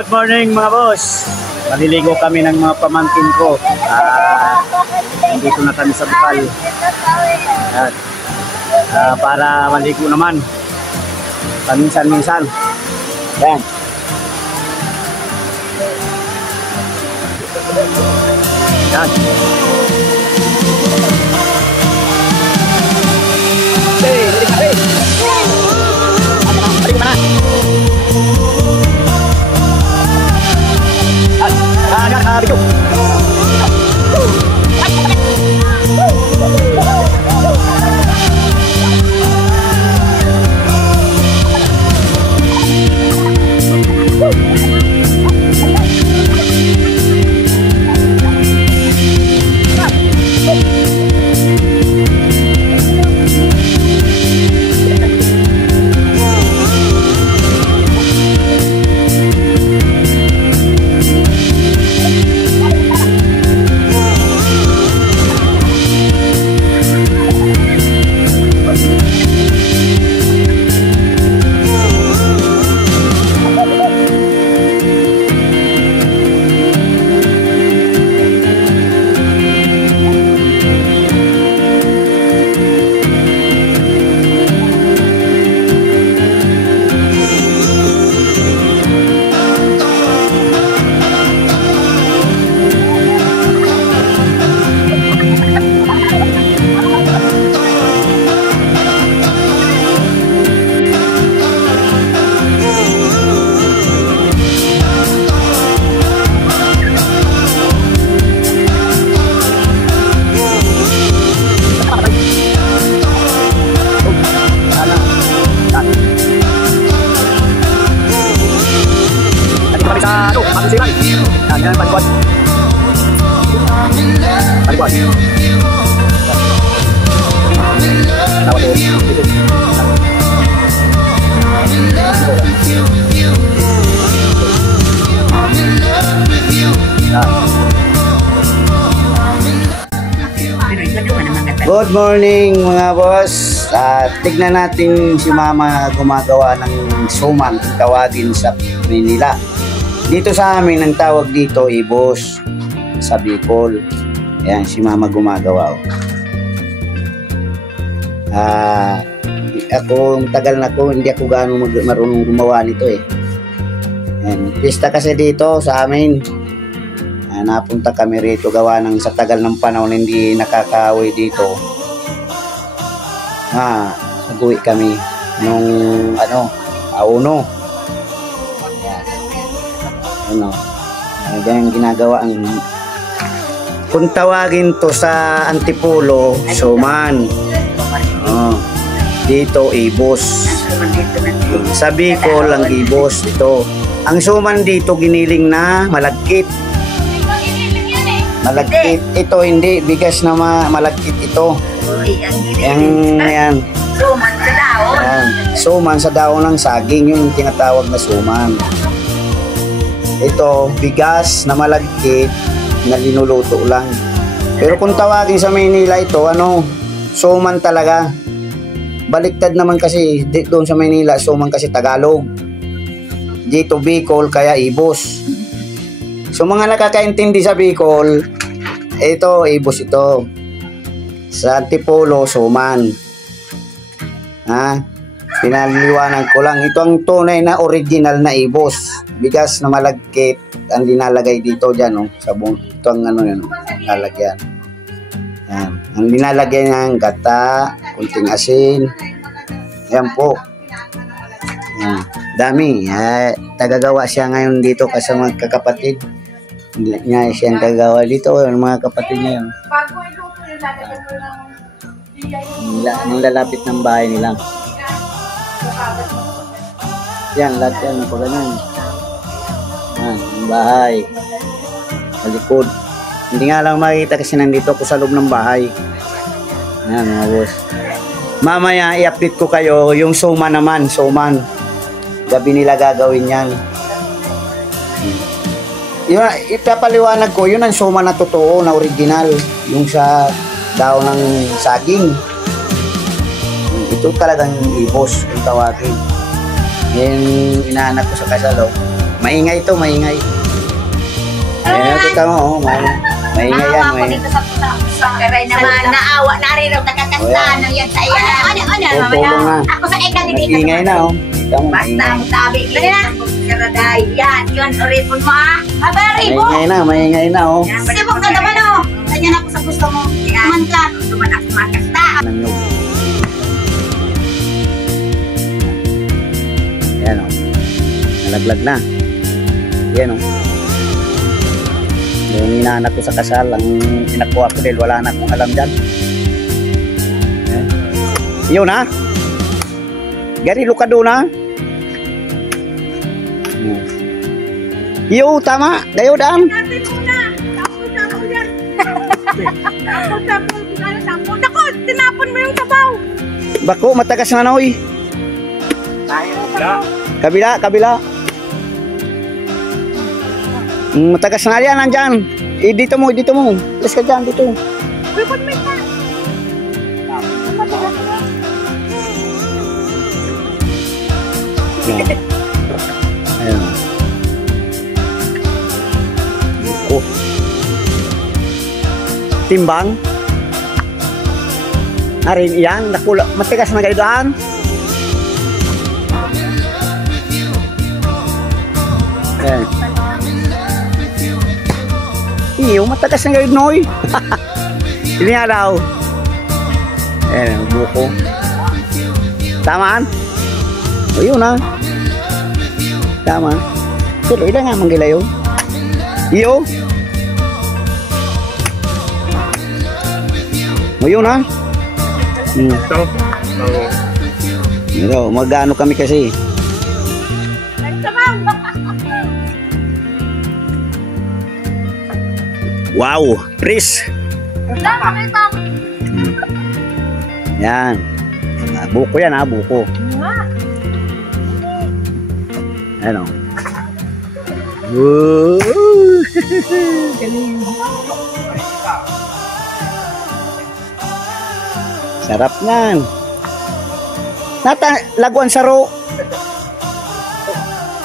Good morning mga boss. Maliligo kami ng mga pamangkin ko. Nandito na kami sa Bukal. Para maligo naman. Paminsan-minsan. Yan. Yan. Hey, hey. Balik mana? Video. Yan, palibuan. Palibuan. Tawag ko. Good morning mga boss. Tignan natin si Mama gumagawa ng suman, tawagin sa Manila. Dito sa amin, ang tawag dito ibos sa Bicol. Ayan, si Mama gumagawa. Ako, tagal na ko, hindi ako gaano marunong gumawa nito eh. Ayan, pista kasi dito sa amin. Napunta kami rito gawa ng sa tagal ng panahon hindi nakakawi dito. Nag-uwi kami nung auno. Ganyan ginagawa ang kung tawagin to sa Antipolo, suman. Dito ibos. Sa Bicol ang ibos ito. Ang suman dito giniling na malagkit. Malagkit ito, hindi bigas na malagkit ito. Yan. Suman sa daon. Suman sa daon ng saging, yung tinatawag na suman. Ito, bigas na malagkit na linuluto lang. Pero kung tawagin sa Maynila ito, suman talaga. Baliktad naman kasi doon sa Maynila, suman kasi Tagalog. Dito Bicol, kaya ibos. So mga nakakaintindi sa Bicol, ito, ibos ito. Sa Antipolo, suman. Pinaliwanag ko lang. Ito ang tunay na original na ibos. Bigas na malagkit ang dinalagay dito dyan, sa ito ang lalagyan. Yan. Ang dinalagay ng gata, kunting asin. Yan po. Yan. Dami. Tagagawa siya ngayon dito kasi mga kakapatid. Hindi niya siyang tagagawa dito. Yung mga kapatid niya yun. Nilalapit ng bahay nila. Yan, lahat yan. Pag ganun. Ang bahay. Sa likod. Hindi nga lang makikita kasi nandito ako sa loob ng bahay. Yan mga boss. Mamaya i-update ko kayo yung suman naman. Suman. Gabi nila gagawin yan. Yun, ipapaliwanag ko, yun ang suman na totoo, na original. Yung sa daon ng saging. Ito talagang ibos kung tawagin. Yung inaanak ko sa kasalo, Maingay to, maingay. Ayun, kita mo, maingay yan, Naawa ko maingay. dito sa karay naman. Naawa na rin ang nakakastaan ng yan sa iya. Tulong na. Ako sa ika hindi ka. Nag-ingay na, oh. Kita mo, Basta maingay. ang sabi. Dali na. Karaday. Yan. Yun. Ripon mo ah. Mabari mo. Maingay na, oh. Sibok ka naman oh. Ganyan ako sa gusto mo. Tuman ka. Tuman ako makasta. Nanyog. Yan, oh. Nalaglag na. Yan, oh. Yung inaanak ko sa kasal, ang pinakuha ko dahil wala na akong alam dyan. Yan. Yun, ha? Gari, lukado na. Yo, tama. Dayo, daan. Natin muna. Tapos yan. Tapos. Ako, tinapon mo yung sabaw. Bako, matagas na noy. Kabila, kabila. Matagas na yan, nandyan. Dito mo, dito mo. Let's ka dyan, dito. Ripon mo ka. Ayun. Oh. Timbang. Arin yan, nakula, matigas na kayo daan. Ayan. Iyo, matagas na kayo, Noy. Hindi nga daw. Ayan, buko. Tamaan? O yun ha. Tama. Pero ilan nga manggila yun. Iyo. O yun ha. Ito. Ito, magano kami kasi. Wow, Pris. Yan. Buko yan ha, buko. Ano? Sarap nan. Nata laguan saro.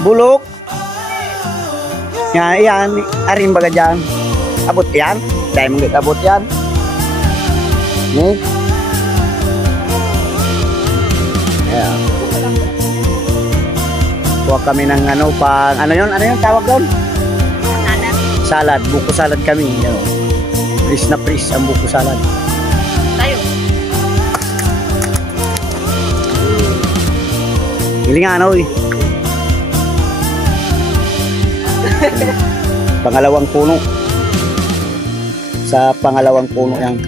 Bulok. Yan, arin baga dyan. Abot yan. Dahil mong abot yan. Nih. Ayan. Kuha kami ng ano pang ano yun tawag doon? Salad, buko salad kami. Ano. Pris na pris ang buko salad. Tayo. Hili nga ano eh. Pangalawang puno. Sa pangalawang puno yan.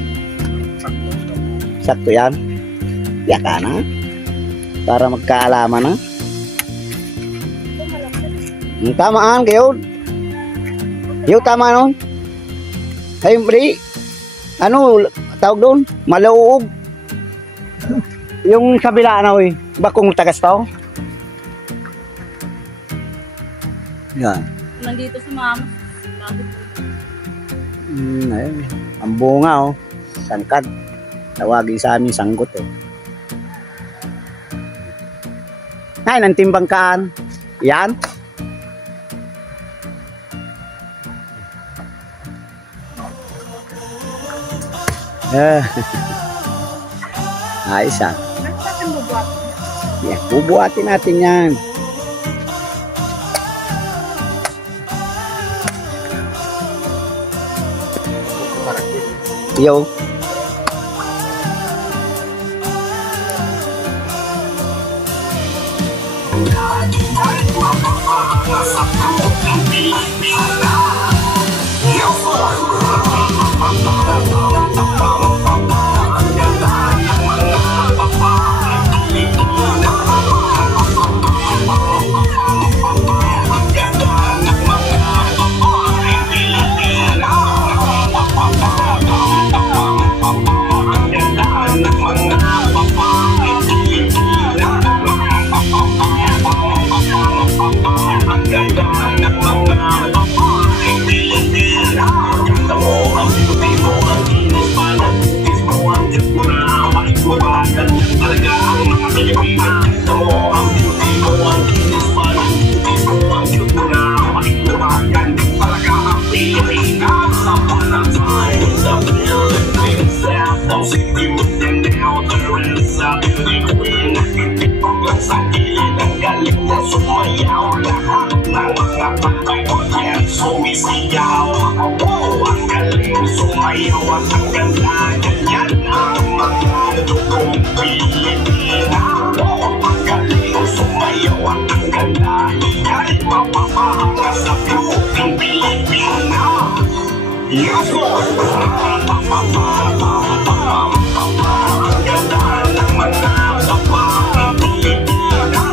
Sakto yan. Yaka na. Para magkaalaman na. Tamaan kayo. Yung tama nun. Kayo bri. Ano tawag doon? Malauog. Yung kabila na eh. Bakong tagas tao. Yan. Nandito si mama. Ayun. Ang bunga oh. Sangkad. Tawagin sa amin sanggot eh. Ay, nang timbangkaan. Yan. Ayos ah. Yeah, bubuhatin natin yan. Yo. Ganda ng mga sumayaw, lahat ng mga pagkakoyan sumisayaw. Oh, ang galing sumayaw at ang ganda, ganyan ang mga dugong Pilipina. Oh, ang galing sumayaw at ang ganda, iya'y mapapahanga sa buong Pilipina. Yes, Lord! Ang ganda ng mga babaeng Pilipina.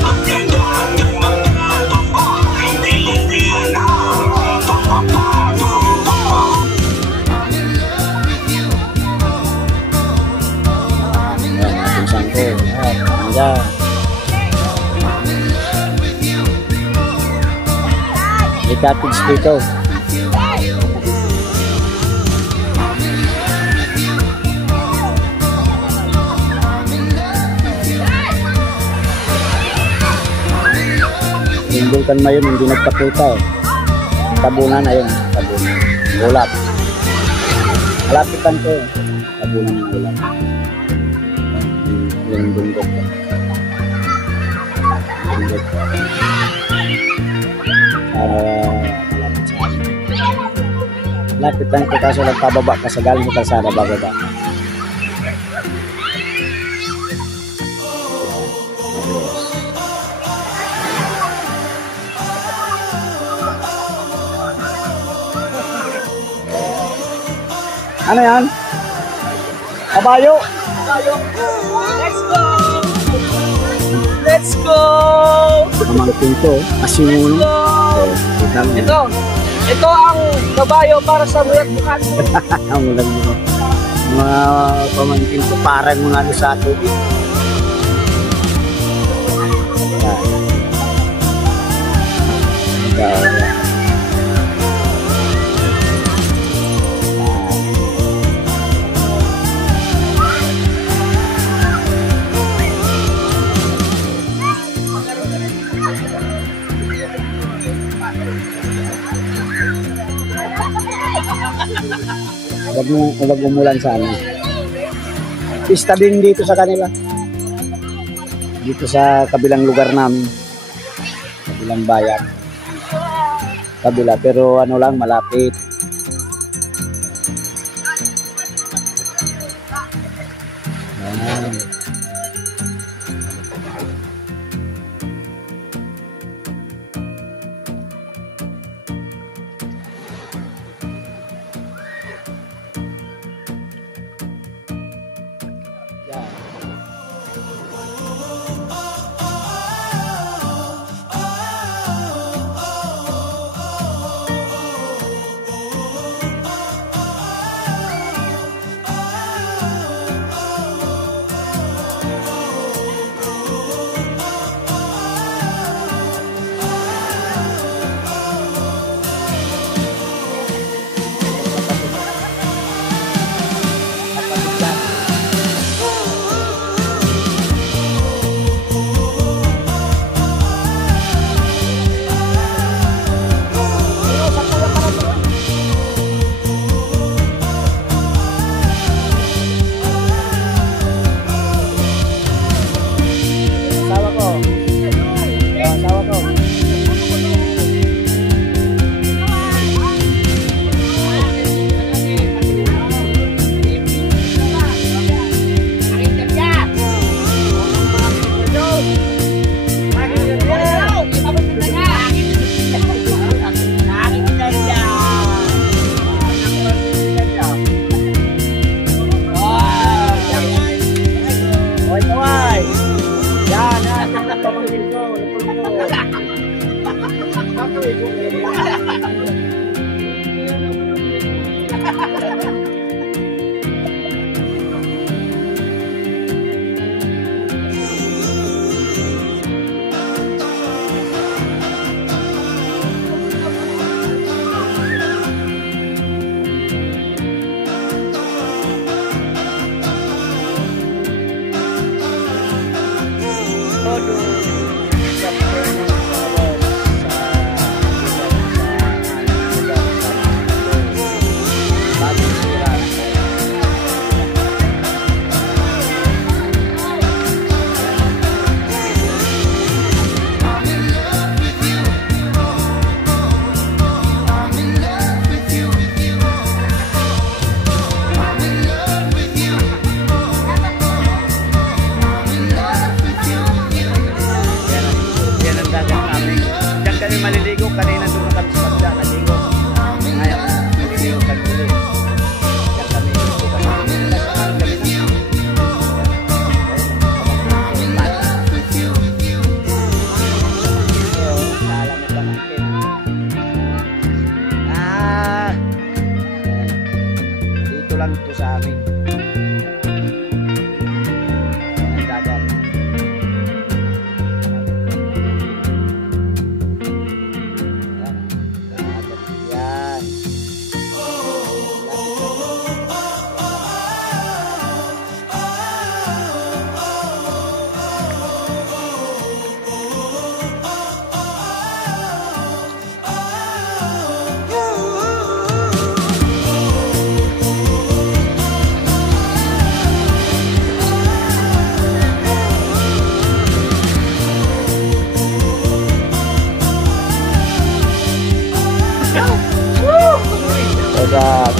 Ang ganda ng mga babaeng Pilipina. Pinsan ko. Hangga. May cottage dito. Yung Vulcan Mayon hindi nagpakita eh. Tabunan na yun. Tabunan. Ulap. Malapitan ko eh. Tabunan ng ulap. Yung bundok. Bundok. Malapit sa akin. Lapitan ko kaso nagpababa ka sa galing sa kalsada bababa. Ano yan? Kabayo? Let's go! Let's go! Pamangkin ko, asimuno. Ito ang kabayo para sa mulat bukan. Ang ulan mo. Mga pamangkin ko, parang mga ano sa tubig. Yan. Huwag umulan sana. Pista din dito sa kanila. Dito sa kabilang lugar namin. Kabilang bayan. Kabila pero ano lang malapit. Ayan. sa amin. Yan ang dagat. Yan. Dagat yan.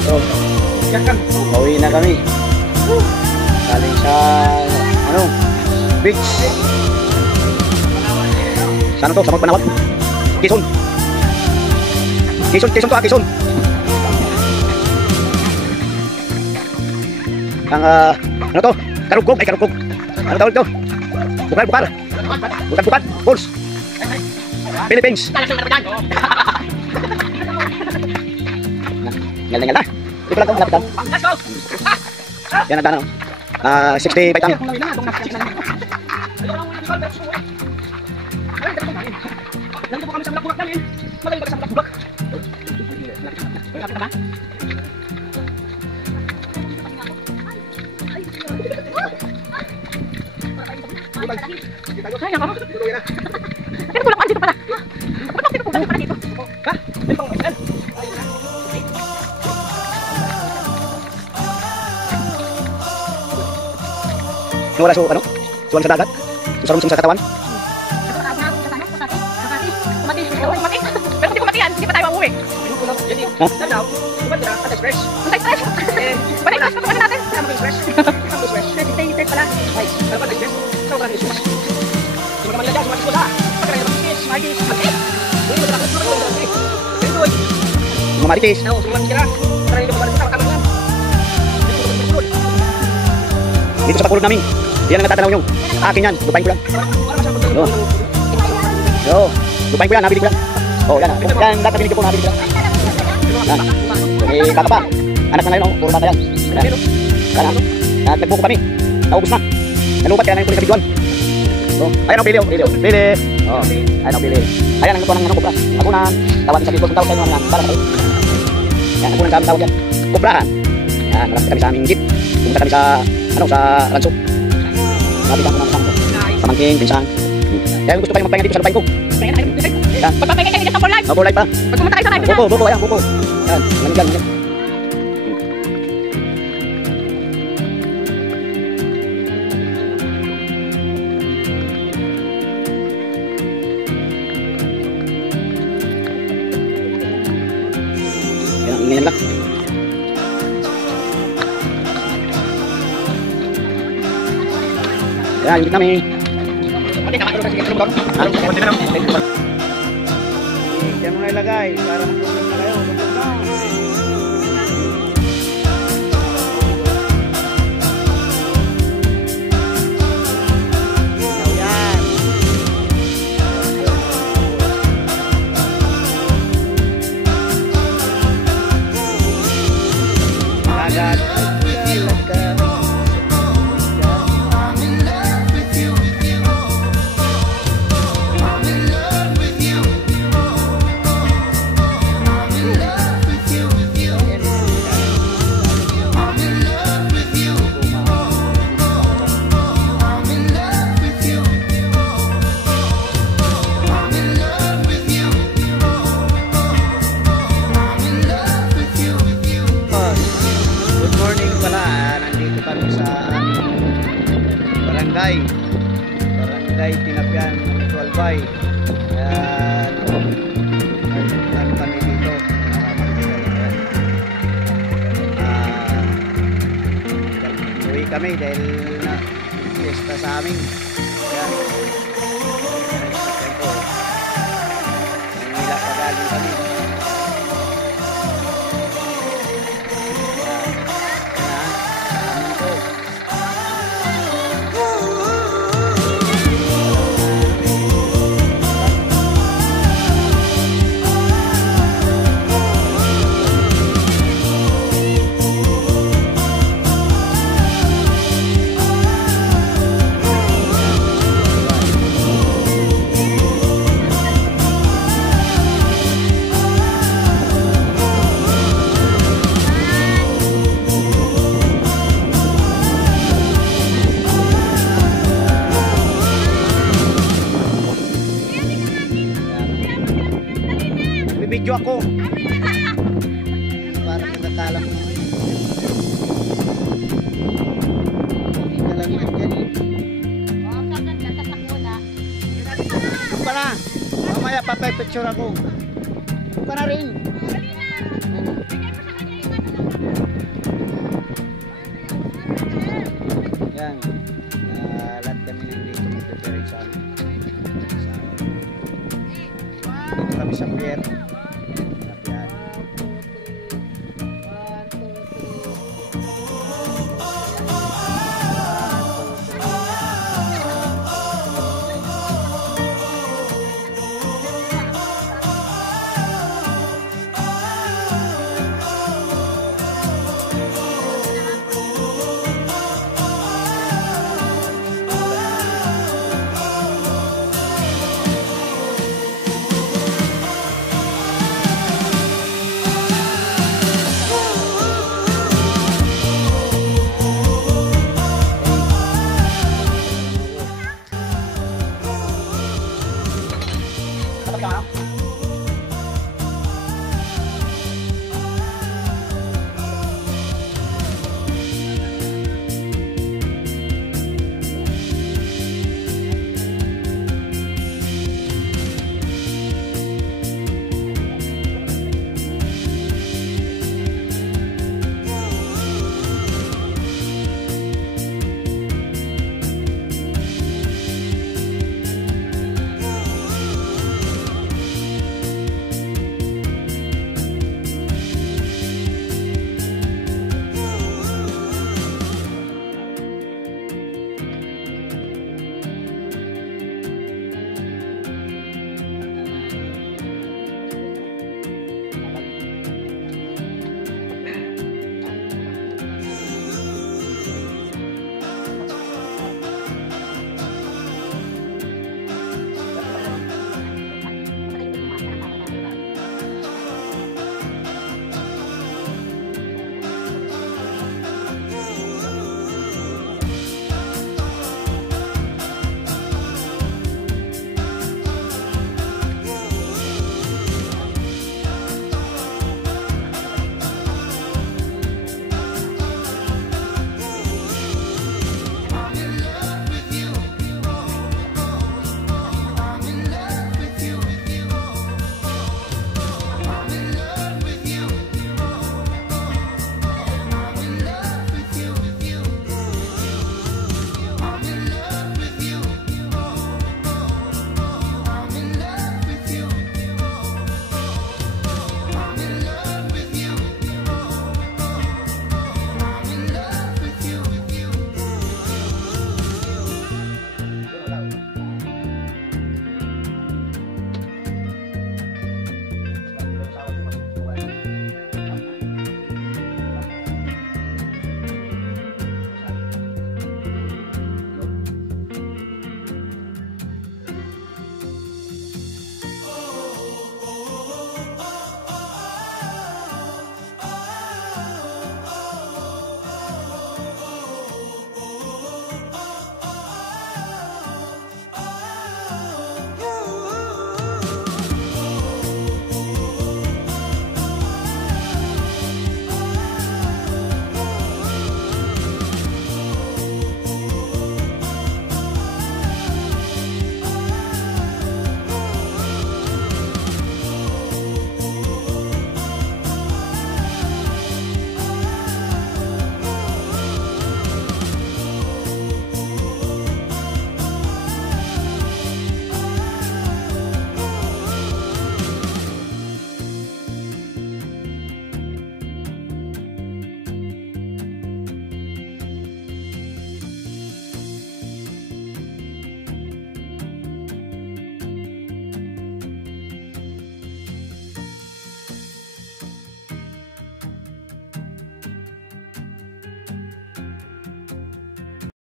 So, pauwi na kami. Galing sa beach. Saan to? Sa Magbanawad. Quezon. Quezon to, Quezon. Ang ano to? Karugkog, ay karugkog. Ano tawag to? Bukal. Falls. Philippines. Ngal na. Ito lang ito, lapitan. Let's go! Yan ang daan. 65 kami. Nandito po kami sa Bulak namin. Magaling ba sa Bulak? Ay, nako. Pero tulak dito pala. Ba't dito pala dito? Ha? Dito pala. Wala suwang sa dagat. Susarong sa katawan. Pero hindi ko matiyan, hindi pa tayo mauwi. Ha? Antay stress. Balik stress, patuloy natin. Stay pala. Mga marites. Dito sa pakulog namin. Yan ang natatanaw nyo. Akin yan. Lupain ko lang. Lupain ko yan. Nabili ko lang. Yan. Yan. Lahat na binigyo ko. Nabili ko lang. Yan. Eh, kaka pa. Anak na ngayon. Puro bata yan. Yan. Nagbuko kami. Naubos na. Nalupat kaya na yung kulit sa biduan. Ayan ang pili. Ayan ang pili. Ayan ang lupa ng kupra. Nagunan. Tawag sa biduan. Kung tawag sa inyo naman. Para kayo. Yan. Nagunan sa aming tawag yan. Kuprahan. Yan. Malapit kami sa aming jeep. Pumunta kami sa Ranso. Nabitan ko ng kasama ko. Pamangkin, pinsan. Kaya gusto kayong magpahinga dito sa lupain ko. Yan. Magpapahinga kayo dito sa Borlife. For life pa. Pag pumunta kayo sa live na. Buko. Ayan, buko. Yan. Manigyan. Yan, ingay lang. Yan, yung namin. Diyan mo na ilagay para magtulog na kayo. Yan. Agad. Barangay Tinapyan, Tualbay. Ano kami dito para makikita uwi kami dahil na fiesta sa amin. Yan. Manila pa galing kami. nagbibideo ako. Parang nakakala mo naman. Hindi ka lang yan dyan. Oh, kaganda sa sakuna. Doon ka na. Mamaya papay-picture ako. Doon ka na rin. Yan. Lahat kami nandito mag-prepare sa dito kami sa pier.